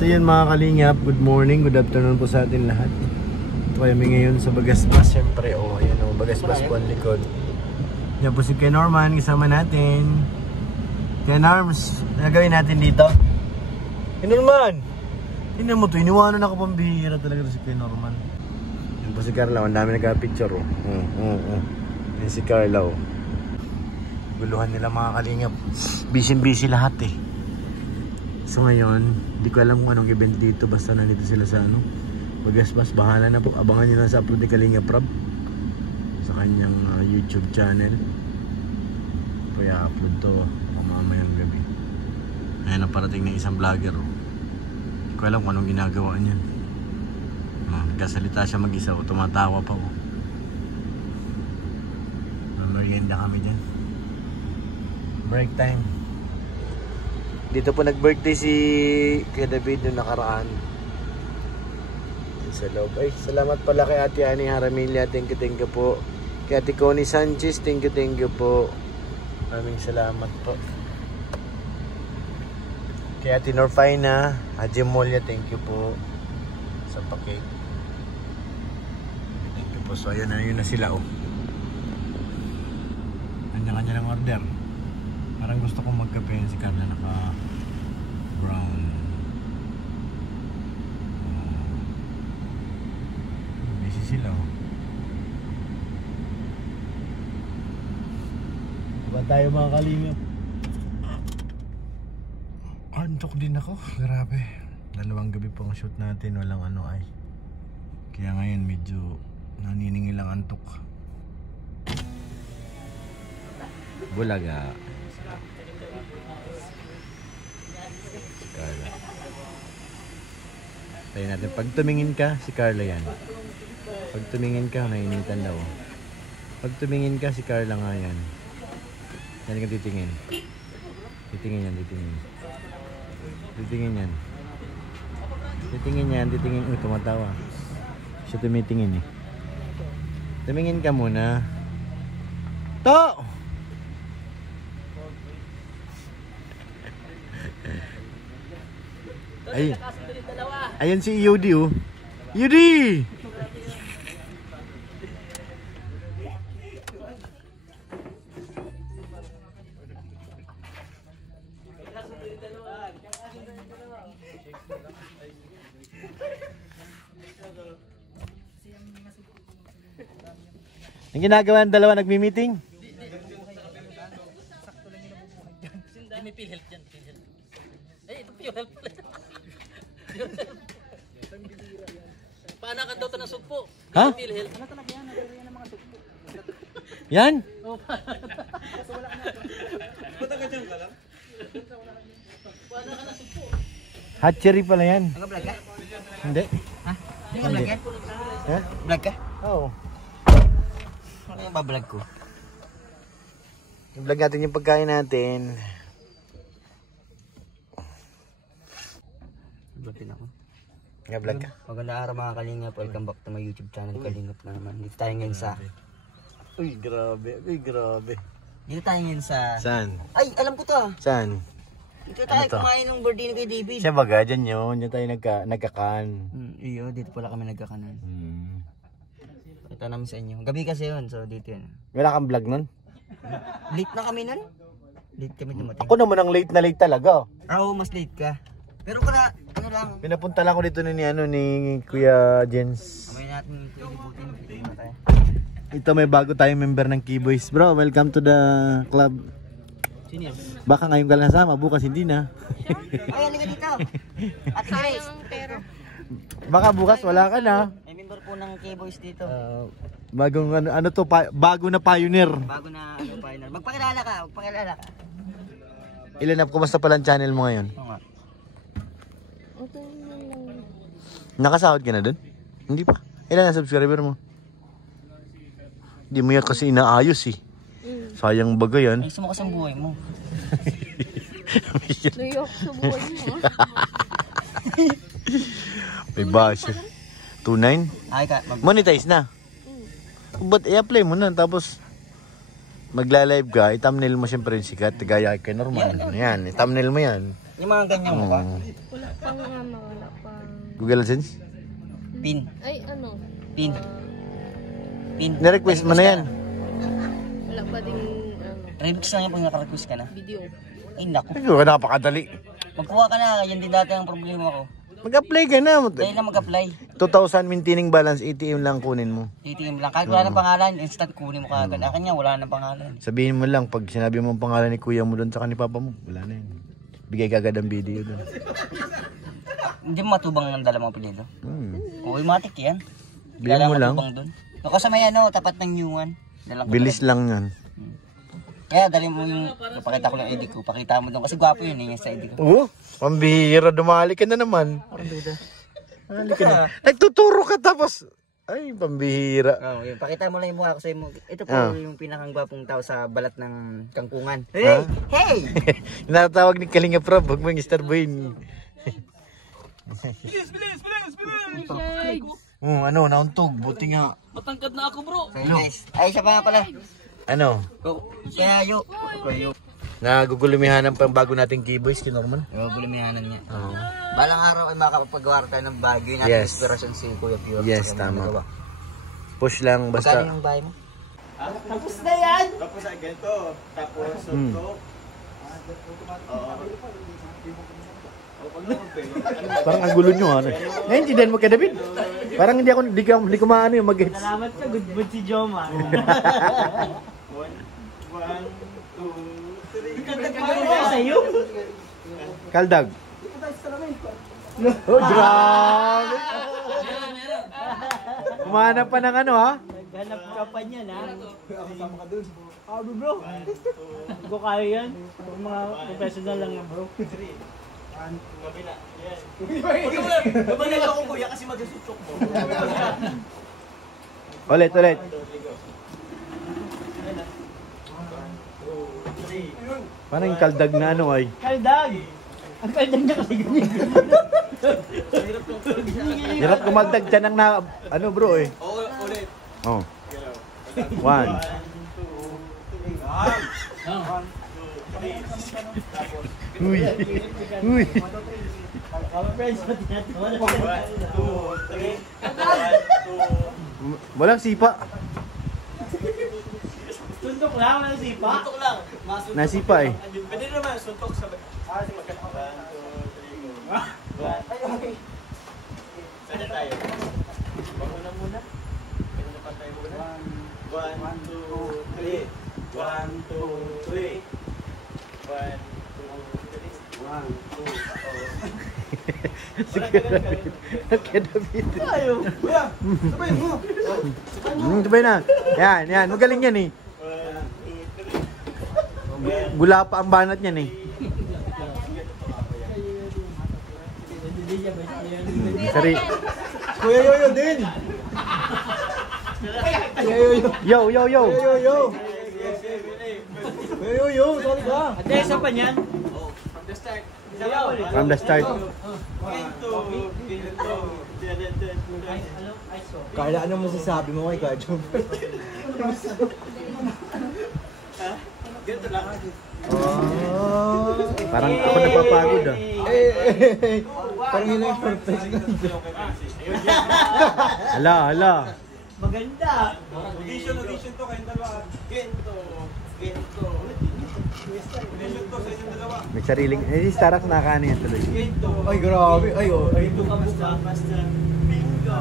So yun mga kalingap, good morning, good afternoon po sa atin lahat. Ito kami ngayon sa Bagasbas, syempre. Ayan o, Bagasbas po ang likod. Yan po si Ken Norman, kasama natin. Ken Arms, nagawin natin dito. Ken Norman! Tingnan mo to, iniwanan ako pambihira talaga si Ken Norman. Yan po si Carla, ang dami nagka-picture o. Yan si Carla o. Guluhan nila mga kalingap. Busy lahat eh. So ngayon, hindi ko alam kung anong event dito. Basta nandito sila sa ano Bagasbas, bahala na po. Abangan nyo lang sa upload ni Kalingap Rob sa kanyang YouTube channel. Kaya upload to mamayang gabi. Ayan ang parating na isang vlogger oh. Hindi ko alam kung anong ginagawa niya. Nagkasalita siya mag-isa o tumatawa pa oh. Merienda kami dyan. Break time. Dito po nag-birthday si Kuya David noong nakaraan. Sa loob. Ay, salamat pala kay Ate Ani Haramilla. Thank you po. Kay Ate Connie Sanchez, thank you po. Maraming salamat po. Kay Ate Norfaina, Haji Molia, thank you po. Sa pakik. Thank you po. So, ayan na yun na sila oh. Kanya-kanya ng order. Parang gusto kong magkape si Carla naka brown. Busy sila oh. Diba tayo mga kalingap? Antok din ako. Grabe. 2 gabi pang shoot natin. Walang ano ay. Kaya ngayon medyo naniningil ang antok. Bulaga. Carla. Tayo natin. Pag tumingin ka, si Carla yan. Pag tumingin ka, nainitan daw. Pag tumingin ka, si Carla nga yan. Yan ka titingin. Titingin yan, titingin. Titingin yan. Titingin yan, titingin. Uy, tumatawa. Siya tumitingin eh. Tumingin ka muna. To! Ay, ayan si Yudi oh. Yudi! Ang ginagawa ng dalawa, nagmi-meeting? May PhilHealth dyan, PhilHealth. Eh, ito PhilHealth pala. Paanakan daw ito ng sugpo. Ha? PhilHealth. Ano talaga yan? Nagari yan ng mga sugpo. Yan? Oo, Patagadyang ka lang? paanakan ng sugpo. Hatchery pala yan. Ang vlog ka? Hindi. Ha? Ang vlog ka? Ha? Vlog ka? Oo. Ano yung bablog ko? I-vlog natin yung pagkain natin. Vlogin ako. Nga-vlog ka? Magandang araw mga kalingap. Welcome back to my YouTube channel. Kalingap na naman. Dito tayo ngayon sa... Uy, grabe. Uy, grabe. Dito tayo ngayon sa... Saan? Ay, alam ko to ah. Saan? Dito tayo Ano to? kumain ng birthday ni kay David. Siya baga, dyan yun. Dyan tayo nagkakan. Iyo, dito pala kami nagkakanan. Ito namin sa inyo. Gabi kasi yun, so dito yun. Wala kang vlog nun? Late na kami nun. Late kami dumating. Ako naman ang late na late talaga. Oo, mas late ka. Pero kung ano lang. Pinapunta lang ko dito ni Kuya Jens. Kamay natin ito ilibutin. Dito na tayo. Ito may bago tayong member ng Keyboys. Bro, welcome to the club. Sino yun? Baka ngayon ka lang nasama, bukas hindi na. Ay, halika dito. At Grace. Baka bukas wala ka na. May member po ng K-Boys dito. Bagong ano to, bago na pioneer. Bago na ano pa yun. Magpakilala ka, magpakilala ka. Ilan up, kumusta pala ang channel mo ngayon? Oo nga. Nakasahod ka na dun? Hindi pa. Ilan ang subscriber mo? Hindi mo yan kasi inaayos eh. Sayang baga yan. Ay, sumakas ang buhay mo. Luyok sa buhay mo. May basher. 2.9? Ay ka, Monetize na. But i-apply mo na tapos magla-live ka, i-thumbnail mo siyempre yung sikat, gaya kay Norman. Yan, i-thumbnail mo yan. Yung mga ganyan mo ba? Wala pang wala pang... Google AdSense? Pin. Ay, ano? Pin. Pin. Nirequest mo na yan. Wala pa ding, Remix lang yan pag nakarequest ka na. video. Ay, naku. Ay, napakadali. Magkuha ka na. Yan din dati ang problema ko. Mag-apply ka na. Dahil na mag-apply. 2,000 maintaining balance, ATM lang kunin mo. ATM lang. Kahit wala ng pangalan, instant kunin mo kagad. Akin niya, wala ng pangalan. Sabihin mo lang, pag sinabi mo ang pangalan ni kuya mo doon, saka ni papa mo, wala na yun. Bigay kagad ang video doon. Hindi mo matubang ng dala mga apelido. Oo, matik yan. Bigyan mo lang. Doon. Ako sa may ano, tapat ng Yuan. Bilis lang yan. Kaya dali mo yung, pakita ko lang ID ko. Pakita mo doon. Kasi gwapo yun eh, yung sa ID ko. Oo, pambihira, dumali ka na naman. Dumali ka na. Nagtuturo ka tapos, ay, pambihira. Oo, yun. Pakita mo lang yung mukha ko sa mo. Ito po yung pinakang gwapong tao sa balat ng kangkungan. Hey! Hey! Natawag ni Kalinga Prab, huwag mo yung starboyin. Bilis! Ano, nauntog, buti nga. Matangkad na ako bro. So, guys, ay isa pa nga pala. Ano? Kaya yo. Nagugulumihan ng bago nating keyboys, kinorman. Oo, bulimihanan niya. Oo. Balang araw ay makakapagawa tayo ng bagay natin. Yes. Inspirasyon si Kuya Pure. Yes, tama. Push lang, basta. Magkano yung bahay mo? Tapos na ganito. Tapos suntok. Parang ang gulo nyo, ano? Naintindihan mo kay David? Parang hindi ko maano yung mag-gets. Salamat ka, good mood si Joma. 1, 2, 3. Sa'yo? Kaldag. Oh, grabe. Kumahanap pa ng ano, ha? Naghanap ka pa niyan, ha? Kasama ka dun. Bro. Hindi ko kaya yan. Mga professional lang yan, bro. 3. Kabila. Yan. Gabagal ako, kuya, kasi mag-sutsok mo. Ulit. Parang yung kaldag na ano ay. Kaldag! Ang kaldag na kasi ganyan. Hirap kumaldag dyan ang na, ano bro eh. Ulit. Oh. 1. Uy. Our friends, pati natin. 1, 2, 3. Walang sipa. Suntok lang, walang sipa. Suntok lang. Nasipa eh. Pwede naman, suntok sa... Kasi magkano. 1, 2, 3. Sana tayo. Bago na muna. Pwede na pa tayo muna. 1, 2, 3. 1, 2, 3. 1, 2, 3. 1, 2, David. Tayo. Kuya, sabay mo. Sabay na. Yan. Magaling yan eh. Gula pa ang banat niyan eh. Sorry. Kuya Yoyo din. Yo. Kuya Yoyo, sorry ka. Ate, isa pa niyan? From the start. Kaya ano masasabi mo kay Kajong? Parang ako napapagod ah. Parang yun yung perfect. Hala. Maganda. Audition to kayong dalawa. Gento. Audition to sa inyong dalawa. May sariling, si Starak nakakaano yan tuloy. Ay, grabe. Ay, Ito ka buka. Basta. Bingo.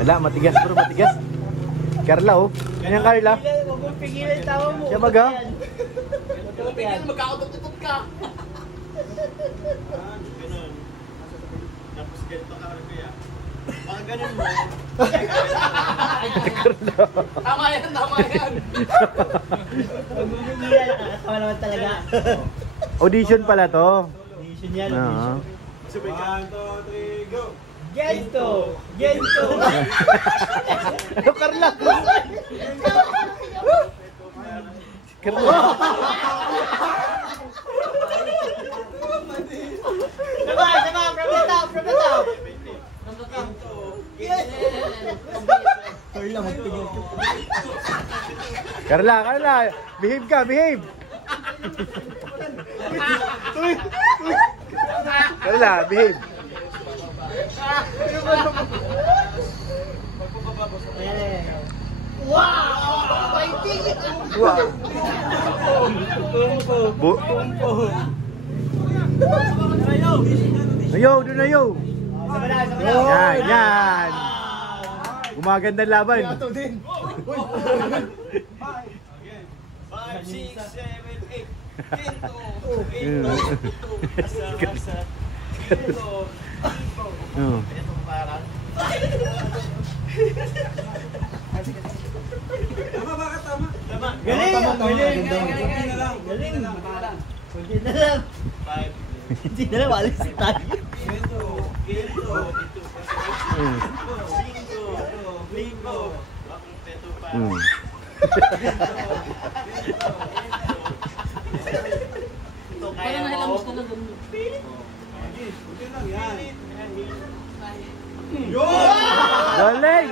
Hala, matigas bro, matigas. Carla oh. Yan yung Carla. Huwag mong pigilan yung tawa mo. Siya baga. Tigil, magkakatot-tot ka. Ganun. Tapos ganito ka rin kuya. Baka ganun mo. Tama yan. Huwag mong pigilan. Nakakatawa naman talaga. Audition pala to. Audition yan. Oo. Sabay 1, 2, 3, go. Gento! Ano Carla? Carla. Sama, from the top! Carla, behave ka, behave. Carla, behave. Wow! Ayaw, doon ayaw. Yan. Gumaganda laban. 5, 6, 7, 8. Tama ba ka? Tama. Galing! Galing na lang. Galing na lang. Kunti na lang. 5. Hindi na lang, walis tayo. Parang nahilamos ka lang ganun. Kunti lang yan. Galing!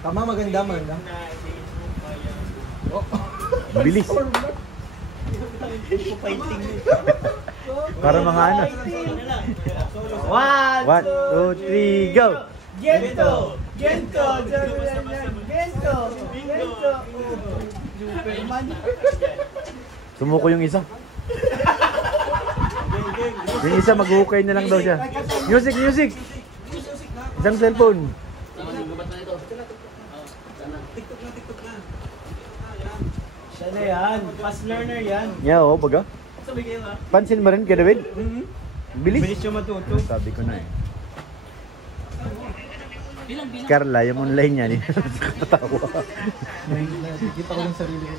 Tama, maganda. Bilis. Para mga ano. 1, 2, 3, go! Gento! Sumuko yung isa. Yung isa mag-hookay na lang daw siya. Music! Isang cellphone. TikTok na. Siya na yan. Fast learner yan. Yeah, oo, baga. Sabi kayo ha? Pansin mo rin, Kuya David? Bilis. Bilis yung matuto. Sabi ko na eh. Bilang. Carla, yung online niya, hindi na nakatawa. Nakikita ko yung sarili ko.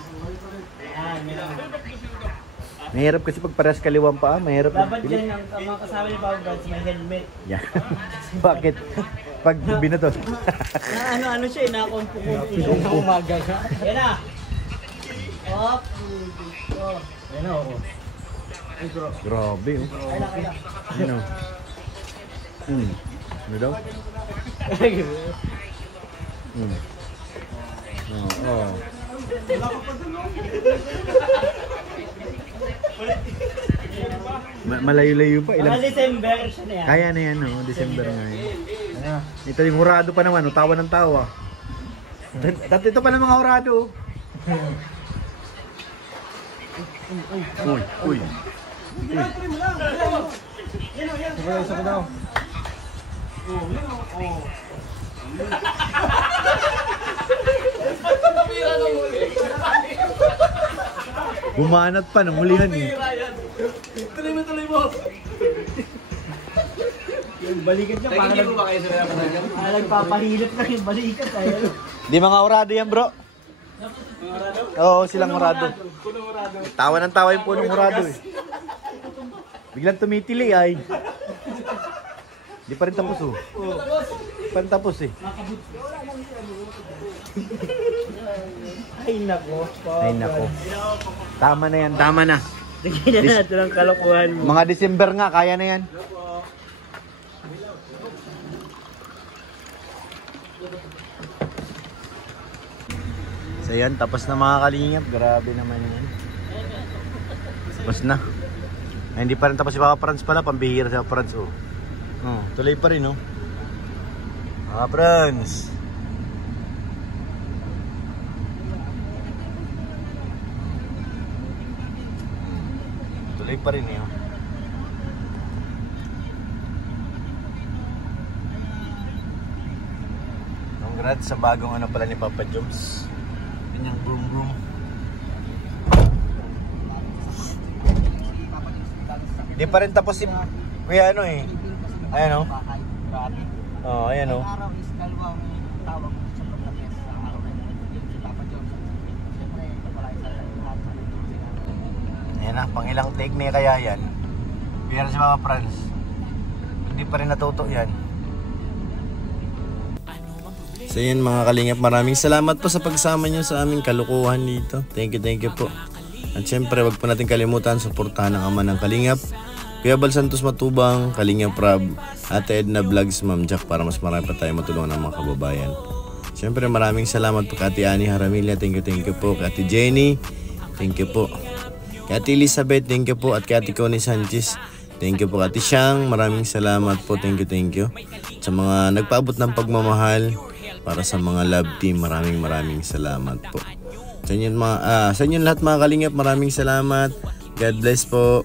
Mahirap kasi pag parehas kaliwang paa, mahirap. Dapat yan ang mga kasama ni Pao Guns, may helmet. Yeah. Bakit? Pag binato. Na ano siya, nakumpu-kumpu siya na umaga ka. Yan na! Up! Yan na ako. Grabe, oh. Ano? Ano daw? Oo. Malayo-layo pa. Mga December siya na yan. Kaya na yan, oh. December nga yun. Ito yung hurado pa naman, oh. Tawa ng tawa. Ito pa ng mga hurado, oh. Uy. Isa ko daw. Bumanat pa, nangulihan eh. Tuloy mo. Yung balikat niya, parang nagpapahilip na yung balikat. Di mga hurado yan, bro. Oo, silang hurado. Tawa ng tawa yung punong hurado eh. Biglang tumitili ay. Di pa rin tapos oh. Di pa rin tapos eh. Ay nako. Ay nako. Tama na yan, tama na. Tignan na natin ang kalokohan mo. Mga December nga, kaya na yan. So yan, tapos na mga kalingap. Grabe naman yan. Tapos na. Ay, hindi pa rin tapos si Papa Franz pala. Pambihira si Papa Franz oh. Oh, tuloy pa rin oh. Papa Franz. Tuloy pa rin eh oh. Congrats sa bagong ano pala ni Papa Joms. Kanyang broom. Hindi pa rin tapos si Kuya ano eh. Ayan oh. Oh, ayan oh. Araw is dalawang tawag sa paglapias sa araw na yun. Si Papa John. Siyempre, wala isa lahat sa Ayan na, pang ilang take na kaya yan. Pero si Papa Franz, hindi pa rin natuto yan. So yun mga kalingap, maraming salamat po sa pagsama nyo sa aming kalukuhan dito. Thank you po. At syempre, wag po natin kalimutan suportahan ang ama ng Kalingap, Kuya Bal Santos Matubang, Kalingap Rab, Ate Edna Vlogs, Ma'am Jack, para mas marami pa tayo matulungan ng mga kababayan. Syempre, maraming salamat po kay Ate Ani Haramilla, thank you po. Kay Ate Jenny, thank you po. Kay Ate Elizabeth, thank you po. At kay Ate Connie Sanchez, thank you po. Kay Ate Siang, maraming salamat po, thank you. Sa mga nagpaabot ng pagmamahal, para sa mga love team, maraming salamat po. Sa inyo lahat mga Kalingap, maraming salamat. God bless po.